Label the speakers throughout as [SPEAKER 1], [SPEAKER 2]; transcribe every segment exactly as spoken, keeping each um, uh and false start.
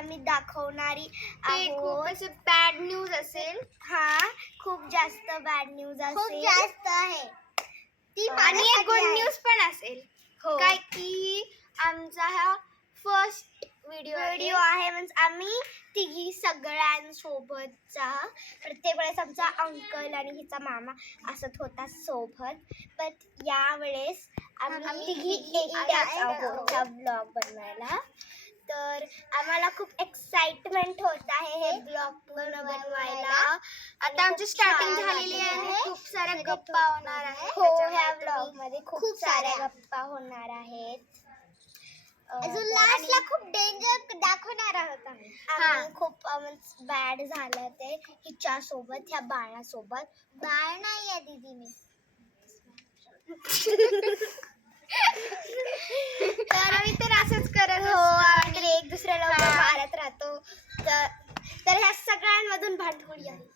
[SPEAKER 1] आम्ही दाखवणारी
[SPEAKER 2] ते खूप
[SPEAKER 1] आहोत.
[SPEAKER 2] असे बॅड न्यूज असेल.
[SPEAKER 1] हा खूप जास्त बॅड न्यूज
[SPEAKER 3] खूप
[SPEAKER 1] असेल.
[SPEAKER 3] जास्त आहे ती
[SPEAKER 2] आणि एक गुड न्यूज पण असेल.
[SPEAKER 1] हो.
[SPEAKER 2] काय की आमचा हा फर्स्ट व्हिडिओ
[SPEAKER 1] व्हिडिओ आहे म्हणजे आम्ही तिघी सगळ्यांसोबतचा. प्रत्येक वेळेस आमचा अंकल आणि हिचा मामा असत होता सोबत, पण यावेळेस आम्ही
[SPEAKER 2] आम्ही
[SPEAKER 1] तिघी
[SPEAKER 2] तिघी
[SPEAKER 1] एकट्याच
[SPEAKER 3] एकट्याच
[SPEAKER 1] आहोत
[SPEAKER 3] आहोत.
[SPEAKER 1] हा ब्लॉग बनवायला. तर आम्हाला खूप एक्साइटमेंट होत आहे हे ब्लॉग बनवायला.
[SPEAKER 2] आता आमची स्टार्टिंग
[SPEAKER 1] छान
[SPEAKER 2] झालेली आहे आणि
[SPEAKER 1] वाटत
[SPEAKER 2] खूप साऱ्या गप्पा होणार आहेत.
[SPEAKER 1] हो, ह्या
[SPEAKER 2] त्याच्यामुळे
[SPEAKER 1] ब्लॉग
[SPEAKER 2] तुम्ही-
[SPEAKER 1] मध्ये खूप
[SPEAKER 3] खूप
[SPEAKER 1] साऱ्या
[SPEAKER 3] साऱ्या.
[SPEAKER 1] गप्पा होणार आहेत. अं,
[SPEAKER 3] अजून
[SPEAKER 1] तर-
[SPEAKER 3] लास्टला खूप डेंजर दाखवणार आहोत आम्ही.
[SPEAKER 1] आम्ही खूप बॅड झालं ते हिच्या सोबत, ह्या बाळासोबत.
[SPEAKER 3] बाळ नाही आहे दीदी मी.
[SPEAKER 1] तर
[SPEAKER 2] आम्ही तर असंच करत
[SPEAKER 1] हो,
[SPEAKER 2] असतो.
[SPEAKER 1] आम्ही तर एक दुसऱ्याला उड्या
[SPEAKER 2] हा.
[SPEAKER 1] मारत राहतो. तर तर ह्या सगळ्यांमधून भांडखोडी आहे.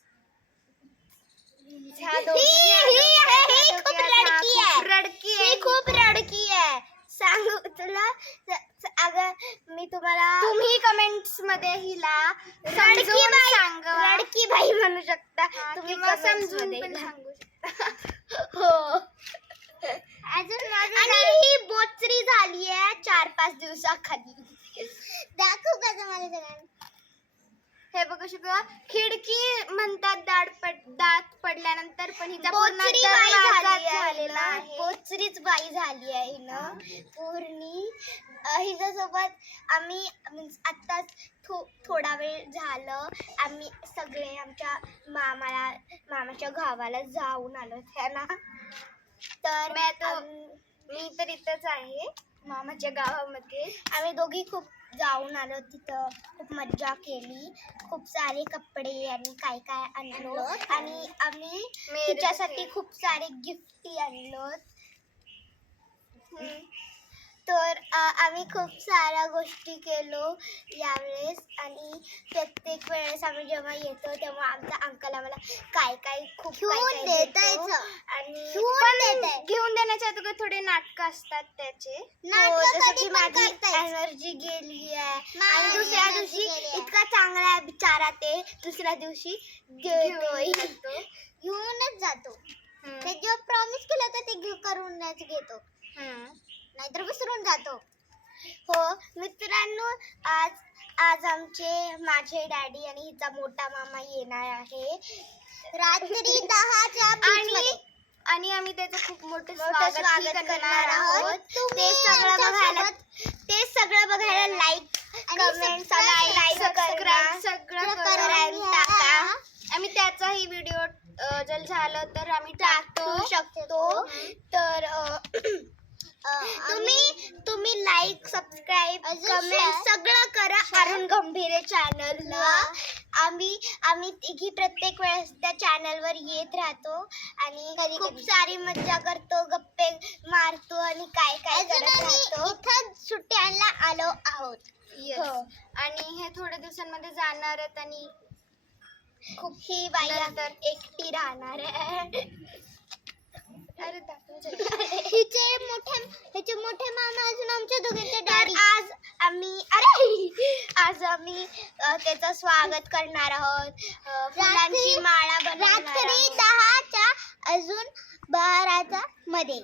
[SPEAKER 2] ह्या दोघी-
[SPEAKER 1] ही-
[SPEAKER 2] ह्या
[SPEAKER 1] ही
[SPEAKER 2] दोघी-
[SPEAKER 1] आहे,
[SPEAKER 2] ह्या
[SPEAKER 1] ही
[SPEAKER 2] दोघी
[SPEAKER 1] खूप
[SPEAKER 2] आहेत. हा,
[SPEAKER 1] रडकी
[SPEAKER 2] खूप
[SPEAKER 1] आहे.
[SPEAKER 2] रडकी आहे
[SPEAKER 1] ही खूप रडकी आहे. सांगू तुला स- स- अगं मी तुम्हाला
[SPEAKER 2] तुम्ही कमेंट्स मध्ये हिला
[SPEAKER 1] रडकी
[SPEAKER 2] समजून
[SPEAKER 1] बाई
[SPEAKER 2] सांगा.
[SPEAKER 1] रडकी बाई म्हणू शकता
[SPEAKER 2] हा,
[SPEAKER 1] तुम्ही
[SPEAKER 2] किंवा
[SPEAKER 1] comments
[SPEAKER 2] समजून
[SPEAKER 1] मध्ये.
[SPEAKER 2] पण सांगू शकता.
[SPEAKER 1] हो.
[SPEAKER 3] अजून माझं
[SPEAKER 1] आणि ही बोचरी झाली आहे चार पाच दिवसाखाली.
[SPEAKER 3] दाखवू का तुम्हाला सगळ्यांना?
[SPEAKER 2] हे बघू शकता, खिडकी म्हणतात दात पड दात पडल्यानंतर, पण हिचा पूर्ण
[SPEAKER 1] बोचरी बाई
[SPEAKER 2] दरवाजा
[SPEAKER 1] झाली आहे
[SPEAKER 2] झालेला
[SPEAKER 1] ना.
[SPEAKER 2] आहे.
[SPEAKER 1] बोचरीच बाई झाली आहे हिनं पूर्णी. अं, हिच्यासोबत आम्ही मीन्स आत्ताच थो थोडा वेळ झालं आम्ही सगळे आमच्या मामाला मामाच्या गावाला जाऊन आलो है ना. तर
[SPEAKER 2] मी आता-
[SPEAKER 1] आम्ही-
[SPEAKER 2] मी तर इथंच आहे मामाच्या गावामध्ये.
[SPEAKER 1] आम्ही दोघी खूप जाऊन आलो तिथं. खूप मज्जा केली. खूप सारे कपडे आणि काय काय आणलो आणि आम्ही
[SPEAKER 2] मेरे
[SPEAKER 1] तिच्यासाठी
[SPEAKER 2] थे.
[SPEAKER 1] खूप सारे गिफ्टी आणलो. तर अ, आम्ही खूप साऱ्या गोष्टी केलो यावेळेस. आणि प्रत्येक वेळेस आम्ही जेव्हा येतो तेव्हा आमचा अंकल आम्हाला काय काय खूप काय
[SPEAKER 3] घेऊन
[SPEAKER 1] काय
[SPEAKER 3] देता
[SPEAKER 1] देतो.
[SPEAKER 3] येतं.
[SPEAKER 1] आणि
[SPEAKER 3] घेऊन देताय.
[SPEAKER 2] घेऊन देण्याच्या अगोदर थोडे नाटकं असतात त्याचे.
[SPEAKER 1] हो,
[SPEAKER 3] नाटकं
[SPEAKER 1] जसं
[SPEAKER 3] कधी
[SPEAKER 1] की
[SPEAKER 3] पण
[SPEAKER 1] माझी
[SPEAKER 3] करतायत.
[SPEAKER 1] एनर्जी गेली आहे आणि
[SPEAKER 3] माझी
[SPEAKER 1] दुसऱ्या
[SPEAKER 3] energy
[SPEAKER 1] दिवशी
[SPEAKER 3] गेली आहे.
[SPEAKER 1] इतका चांगला आहे बिचारा ते दुसऱ्या दिवशी देतोय.
[SPEAKER 2] घेऊन जातो.
[SPEAKER 3] घेऊनच जातो.
[SPEAKER 2] हम्म.
[SPEAKER 3] ते जेव्हा प्रॉमिस केलं होतं ते घेऊ- करूनच घेतो,
[SPEAKER 2] हम्म.
[SPEAKER 3] नाहीतर विसरून जातो.
[SPEAKER 1] हो मित्रांनो, आज आज आमचे माझे डॅडी आणि हिचा मोठा मामा येणार आहे
[SPEAKER 3] रात्री दहाच्या
[SPEAKER 1] आणि
[SPEAKER 2] आणि आम्ही त्याचं खूप मोठं
[SPEAKER 1] मोठं
[SPEAKER 2] स्वागत
[SPEAKER 1] स्वागत करणार आहोत. ते सगळं बघायला ते सगळं बघायला लाईक कमेंट सबस्क्राईब
[SPEAKER 2] सबस्क्राईब
[SPEAKER 1] करा.
[SPEAKER 2] सगळं
[SPEAKER 1] सबस्क्राईब
[SPEAKER 2] करा.
[SPEAKER 1] टाका.
[SPEAKER 2] आम्ही त्याचाही व्हिडिओ जर झालं तर आम्ही टाकतो.
[SPEAKER 1] टाकू शकतो. तर अ, तुम्ही तुम्ही लाईक सबस्क्राईब
[SPEAKER 3] अजून
[SPEAKER 1] कमेंट
[SPEAKER 3] share.
[SPEAKER 1] सगळं करा अरुण गंभीरे चॅनलला. आम्ही आम्ही तिघी प्रत्येक वेळेस त्या चॅनलवर येत राहतो आणि
[SPEAKER 3] कधी
[SPEAKER 1] खूप
[SPEAKER 3] कधी.
[SPEAKER 1] सारी मज्जा करतो, गप्पे मारतो आणि काय काय
[SPEAKER 3] अजून
[SPEAKER 1] करत
[SPEAKER 3] आम्ही
[SPEAKER 1] राहतो.
[SPEAKER 3] इथं सुट्ट्यांना आलो आहोत.
[SPEAKER 2] Yes.
[SPEAKER 1] हो.
[SPEAKER 2] आणि हे थोड्या दिवसांमध्ये जाणार आहेत आणि
[SPEAKER 1] खूप ही बाई
[SPEAKER 2] नंतर-
[SPEAKER 1] एकटी राहणार आहे.
[SPEAKER 2] अरे दाखव
[SPEAKER 3] हिचे मोठे हिचे मोठे मामा अजून आमच्या दोघांचे
[SPEAKER 1] तर
[SPEAKER 3] डॅडी.
[SPEAKER 1] आज आम्ही अरे आज आम्ही अ, त्याचं स्वागत करणार आहोत. अ, फुलांची माळा बनवणार
[SPEAKER 3] रात्री
[SPEAKER 1] आहोत.
[SPEAKER 3] दहाच्या अजून बाराच्या मध्ये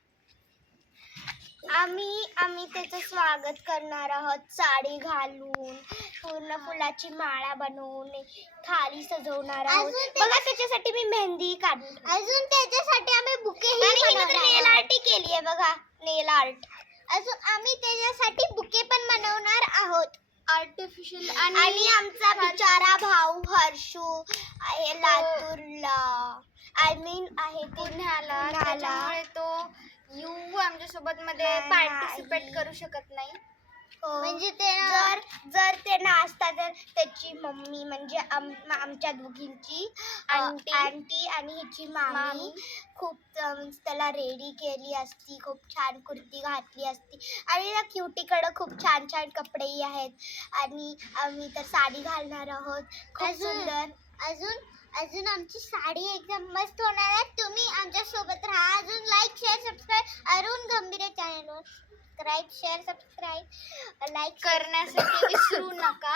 [SPEAKER 1] आम्ही आम्ही त्याचं स्वागत करणार आहोत साडी घालून, पूर्ण फुलाची माळा बनवून थाली सजवणार आहोत.
[SPEAKER 3] अजून ते-
[SPEAKER 1] बघा त्याच्यासाठी मी मेहंदी काढून
[SPEAKER 3] अजून त्याच्यासाठी आम्ही बुके
[SPEAKER 1] आणि हिनं तर नेल आर्ट केली आहे बघा, नेल आर्ट.
[SPEAKER 3] अजून आम्ही त्याच्यासाठी बुके पण बनवणार आहोत.
[SPEAKER 2] आर्टिफिशियल
[SPEAKER 1] आणि आमचा बिचारा भाऊ हर्षू आहे लातूरला, आय मीन आहे ते
[SPEAKER 2] पुण्याला,
[SPEAKER 1] पुण्याला.
[SPEAKER 2] त्याच्यामुळे तो यू आमच्या सोबत मध्ये
[SPEAKER 1] नाही,
[SPEAKER 2] पार्टिसिपेट
[SPEAKER 1] नाही.
[SPEAKER 2] करू शकत नाही.
[SPEAKER 1] हो.
[SPEAKER 3] म्हणजे ते ना-
[SPEAKER 1] जर जर ते नाचता तर त्याची मम्मी म्हणजे आम- आमच्या दोघींची
[SPEAKER 2] आंटी.
[SPEAKER 1] आंटी आणि हिची मामी
[SPEAKER 2] मामी.
[SPEAKER 1] खूप अं, त्याला रेडी केली असती, खूप छान कुर्ती घातली असती आणि त्या क्युटीकडे खूप छान छान कपडेही आहेत आणि आम्ही तर साडी घालणार आहोत. खूप
[SPEAKER 3] अजून-
[SPEAKER 1] सुंदर.
[SPEAKER 3] अजून अजून आमची साडी एकदम मस्त होणार आहे. तुम्ही आमच्या सोबत राहा. अजून लाईक शेअर सबस्क्राईब अरुण गंभीरे चॅनलवर सबस्क्राईब शेअर सबस्क्राईब लाईक
[SPEAKER 2] करण्यासाठी विसरू नका.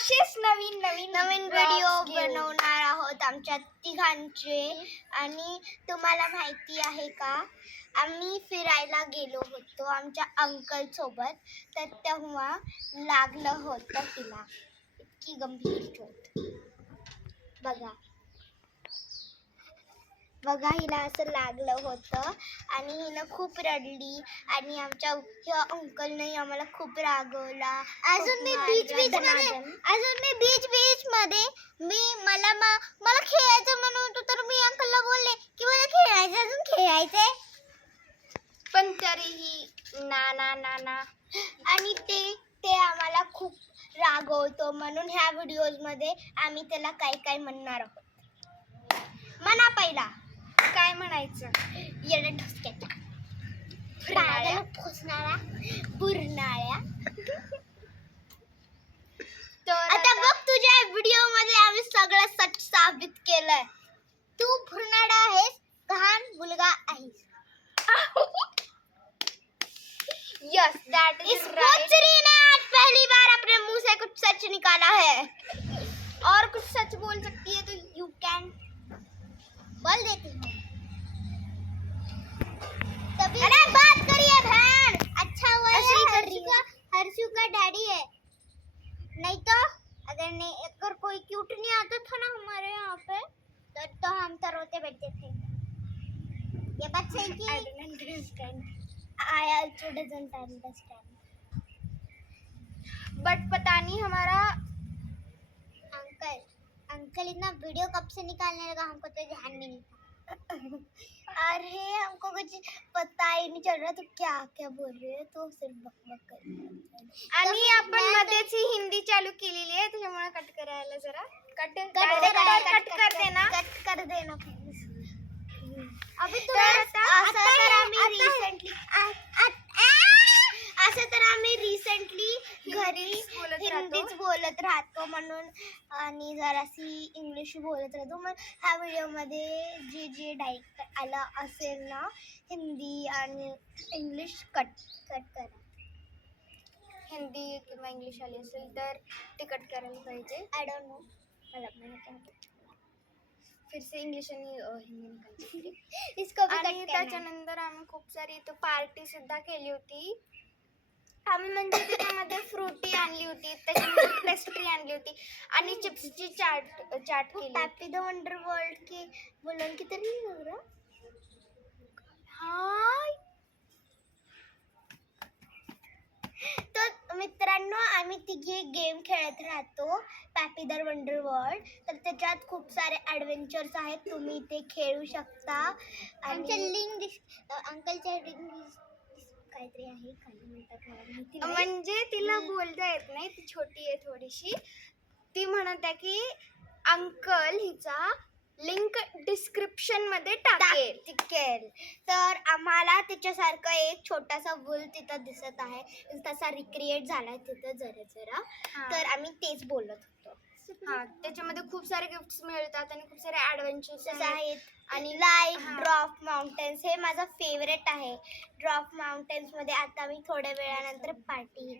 [SPEAKER 2] असेच नवीन नवीन
[SPEAKER 1] नवीन
[SPEAKER 2] vlogs
[SPEAKER 1] व्हिडिओ
[SPEAKER 2] घेऊ.
[SPEAKER 1] बनवणार आहोत आमच्या तिघांचे. आणि तुम्हाला माहिती आहे का, आम्ही फिरायला गेलो होतो आमच्या अंकल सोबत, तर तेव्हा लागलं होतं तिला इतकी गंभीर चोट. बघा बघा हिला असं लागलं होतं आणि हिनं खूप रडली आणि आमच्या अंकलने आम्हाला खूप रागवला.
[SPEAKER 3] अजून मी
[SPEAKER 1] खूप
[SPEAKER 3] बीच
[SPEAKER 1] मारलं,
[SPEAKER 3] बीच मध्ये
[SPEAKER 1] दणादण.
[SPEAKER 3] अजून मी बीच बीच मध्ये मी मला मा- मला खेळायचं म्हणून होतं, तर मी अंकलला बोलले की मला खेळायचं, अजून खेळायचंय.
[SPEAKER 2] पण तरीही ना ना ना ना
[SPEAKER 1] आणि ते ते आम्हाला खूप रागवतो, म्हणून ह्या व्हिडिओज मध्ये आम्ही त्याला काय काय म्हणणार आहोत. म्हणा पहिला.
[SPEAKER 2] काय म्हणायचं?
[SPEAKER 1] येड्या ढोसक्याच्या
[SPEAKER 3] पायाला फुसणारा.
[SPEAKER 1] बुरणाळ्या.
[SPEAKER 2] तर
[SPEAKER 1] आता बघ, तुझ्या व्हिडिओ मध्ये आम्ही सगळं सच साबित केलंय.
[SPEAKER 3] तू फुरणारा आहेस, घाण मुलगा आहेस.
[SPEAKER 2] Yes that
[SPEAKER 1] is
[SPEAKER 2] is right.
[SPEAKER 1] पुत्री ने आज पहली बार अपने मुंह से कुछ सच निकाला है.
[SPEAKER 2] और कुछ सच बोल सकती है तो यू कैन.
[SPEAKER 3] बोल देती हूँ. तभी
[SPEAKER 1] अरे बात करिए बहन.
[SPEAKER 3] अच्छा वो है
[SPEAKER 1] ऐसे ही कर
[SPEAKER 3] हर्षु
[SPEAKER 1] रही
[SPEAKER 3] का हर्षु का डैडी है. नहीं तो अगर नहीं अगर कोई क्यूट नहीं आता था ना हमारे यहाँ पे, तो तो हम तो रोते बैठते थे. ये बात सही
[SPEAKER 1] I
[SPEAKER 3] की.
[SPEAKER 1] don't understand. I also doesn't understand.
[SPEAKER 2] But पता नहीं हमारा
[SPEAKER 3] अंकल अंकल इतना वीडियो कब से निकालने लगा, हमको तो ध्यान भी नहीं था.
[SPEAKER 1] अरे हमको कुछ पता ही नहीं चल रहा तो क्या क्या बोल रहे हो, तो सिर्फ बकबक कर रहे हो.
[SPEAKER 2] आणि आपण मध्येच ही हिंदी चालू केलेली आहे, त्याच्यामुळे कट करायला जरा कट
[SPEAKER 1] कट
[SPEAKER 2] कट कर दे ना.
[SPEAKER 1] कट कर देना प्लीज.
[SPEAKER 3] अभी तो
[SPEAKER 1] तर
[SPEAKER 3] बस
[SPEAKER 1] असं
[SPEAKER 3] आता
[SPEAKER 1] तर
[SPEAKER 3] है,
[SPEAKER 1] आम्ही
[SPEAKER 3] आता है.
[SPEAKER 1] रिसेंटली
[SPEAKER 3] आ- आ- आ-
[SPEAKER 1] असं तर आम्ही रिसेंटली घरी
[SPEAKER 2] हिंदीच बोलत
[SPEAKER 1] हिंदीच
[SPEAKER 2] राहतो.
[SPEAKER 1] बोलत राहतो म्हणून, आणि जराशी इंग्लिश बोलत राहतो. मग ह्या व्हिडिओमध्ये जे जे डायरेक्ट आलं असेल ना, हिंदी आणि इंग्लिश कट कट करा.
[SPEAKER 2] हिंदी किंवा इंग्लिश आली असेल तर ते कट करायला पाहिजे.
[SPEAKER 1] आय डोंट नो, मला पण नाही माहिती.
[SPEAKER 2] फिर से इंग्लिश आणि अ, हिंदी निघाली.
[SPEAKER 1] इसको भी
[SPEAKER 2] आणि
[SPEAKER 1] कट करना है.
[SPEAKER 2] त्याच्यानंतर आम्ही खूप सारी इथं पार्टी सुद्धा केली होती. आम्ही म्हणजे त्याच्यामध्ये फ्रुटी आणली होती, त्याच्यामध्ये पेस्ट्री आणली होती आणि चिप्सची चाट चाट केली.
[SPEAKER 1] हैप्पी द वंडर वर्ल्ड की बुलन की तरह नहीं लग रहा.
[SPEAKER 2] हाय
[SPEAKER 1] तर मित्रांनो, आम्ही तिघे गेम खेळत राहतो पॅपी द वंडर वर्ल्ड. तर त्याच्यात खूप सारे ॲडव्हेंचर्स आहेत, तुम्ही ते खेळू शकता.
[SPEAKER 3] आमच्या
[SPEAKER 1] आणि
[SPEAKER 3] लिंक अंकलच्या लिंक काहीतरी आहे, काही म्हणतात मला माहिती नाही.
[SPEAKER 2] म्हणजे तिला बोलता येत नाही, ती छोटी आहे थोडीशी. ती म्हणत आहे की अंकल हिचा लिंक डिस्क्रिप्शन मध्ये टाकेल.
[SPEAKER 1] टाकेल. तर आम्हाला त्याच्यासारखं एक छोटासा वूल तिथं दिसत आहे, तसा रिक्रिएट झालाय तिथं जरा जरा.
[SPEAKER 2] हा.
[SPEAKER 1] तर आम्ही तेच बोलत होतो.
[SPEAKER 2] हा, त्याच्यामध्ये खूप सारे गिफ्ट्स मिळतात आणि खूप सारे ऍडव्हेंचर्स
[SPEAKER 1] तसं
[SPEAKER 2] आहेत.
[SPEAKER 1] आहेत.
[SPEAKER 2] आणि
[SPEAKER 1] लाईक
[SPEAKER 2] हा.
[SPEAKER 1] ड्रॉप माउंटेन्स हे माझं फेवरेट आहे. ड्रॉप माउंटेन्स मध्ये आता मी थोड्या वेळानंतर पार्टी.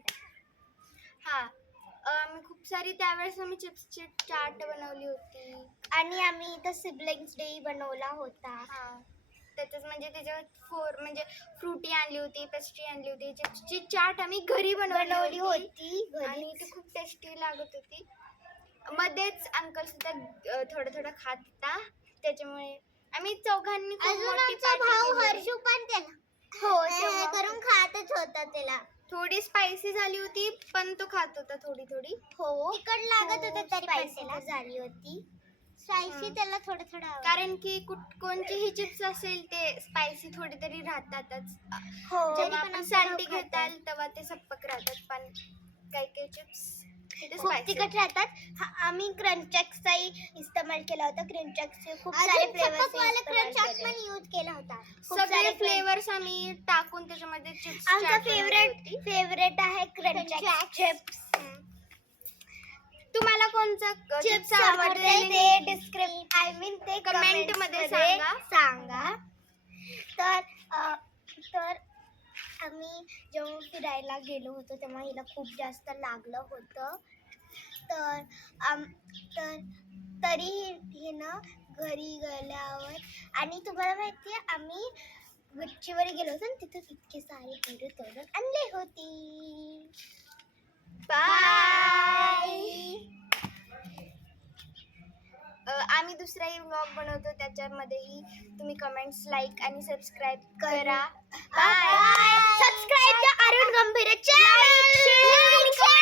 [SPEAKER 2] हा अ, आम्ही खूप सारी त्यावेळेस आम्ही चिप्सची चाट बनवली होती.
[SPEAKER 1] आणि आम्ही इथं सिबलिंग्स डे बनवला होता.
[SPEAKER 2] हा त्याच्यात म्हणजे त्याच्यात फोर म्हणजे फ्रुटी आणली होती, पेस्ट्री आणली होती, चिप्सची चाट आम्ही घरी बनवली
[SPEAKER 1] बनवली
[SPEAKER 2] होती
[SPEAKER 1] होती
[SPEAKER 2] आणि
[SPEAKER 1] घरी.
[SPEAKER 2] ती खूप टेस्टी लागत होती. मध्येच अंकल सुद्धा अ, थोडं थोडं खात होता, त्याच्यामुळे आम्ही चौघांनी खूप
[SPEAKER 3] अजून
[SPEAKER 2] मोठी
[SPEAKER 3] आमचा
[SPEAKER 2] party
[SPEAKER 3] भाऊ
[SPEAKER 2] केली.
[SPEAKER 3] हर्षू पण त्याला
[SPEAKER 1] हो,
[SPEAKER 3] हे
[SPEAKER 1] तेव्हा
[SPEAKER 3] करून खातच होता. त्याला
[SPEAKER 2] थोडी स्पायसी झाली होती पण तो खात होता थोडी थोडी.
[SPEAKER 1] हो
[SPEAKER 3] तिखट लागत होतं तरी पण
[SPEAKER 1] स्पायसी
[SPEAKER 3] त्याला
[SPEAKER 1] झाली होती.
[SPEAKER 3] स्पायसी
[SPEAKER 2] हं.
[SPEAKER 3] त्याला थोडं थोडं आवडतं.
[SPEAKER 2] कारण की कुठ कोणतीही चिप्स असेल ते स्पायसी थोडी तरी राहतातच.
[SPEAKER 1] हो,
[SPEAKER 2] जेव्हा
[SPEAKER 3] पण
[SPEAKER 2] आपण
[SPEAKER 3] आमचा भाऊ
[SPEAKER 2] सँडी
[SPEAKER 3] खातो.
[SPEAKER 2] घेताल तेव्हा ते सप्पक राहतात, पण काही काही चिप्स
[SPEAKER 1] खूप तिखट राहतात. हा, आम्ही क्रंचॅक्सचाही इस्तेमाल केला होता. क्रंचॅक्सचे खूप सारे
[SPEAKER 3] अजून
[SPEAKER 1] फ्लेवर्स
[SPEAKER 3] चपकवाला क्रंच पण यूज केला होता.
[SPEAKER 1] खूप
[SPEAKER 2] सगळे
[SPEAKER 1] सारे
[SPEAKER 2] फ्लेवर्स आम्ही टाकून त्याच्यामध्ये चिप्स
[SPEAKER 1] आमचा फेवरेट फेवरेट आहे क्रंचॅक्स
[SPEAKER 3] Crunchaks.
[SPEAKER 1] चिप्स.
[SPEAKER 2] तुम्हाला कोणचा
[SPEAKER 1] चिप्स
[SPEAKER 2] चिप्स
[SPEAKER 1] आवडते
[SPEAKER 2] आवडते
[SPEAKER 1] ते डिस्क्रिप आय मीन ते
[SPEAKER 2] Comment
[SPEAKER 1] कमेंट
[SPEAKER 2] मध्ये
[SPEAKER 1] मध्ये
[SPEAKER 2] सांगा.
[SPEAKER 1] सांगा. तर अ, तर आम्ही जेव्हा फिरायला गेलो होतो तेव्हा हिला खूप जास्त लागलं होतं. तर आम तर तरी हे ना घरी गेल्यावर आणि तुम्हाला माहिती आहे आम्ही गच्चीवर गेलो होतो आणि तिथे इतके सारे पेरू तोडून आणले होते.
[SPEAKER 2] बाय. आम्ही दुसराही व्लॉग बनवतो त्याच्यामध्येही तुम्ही कमेंट्स लाईक आणि सबस्क्राईब करा.
[SPEAKER 1] Bye. Subscribe the Arun Gambhir channel.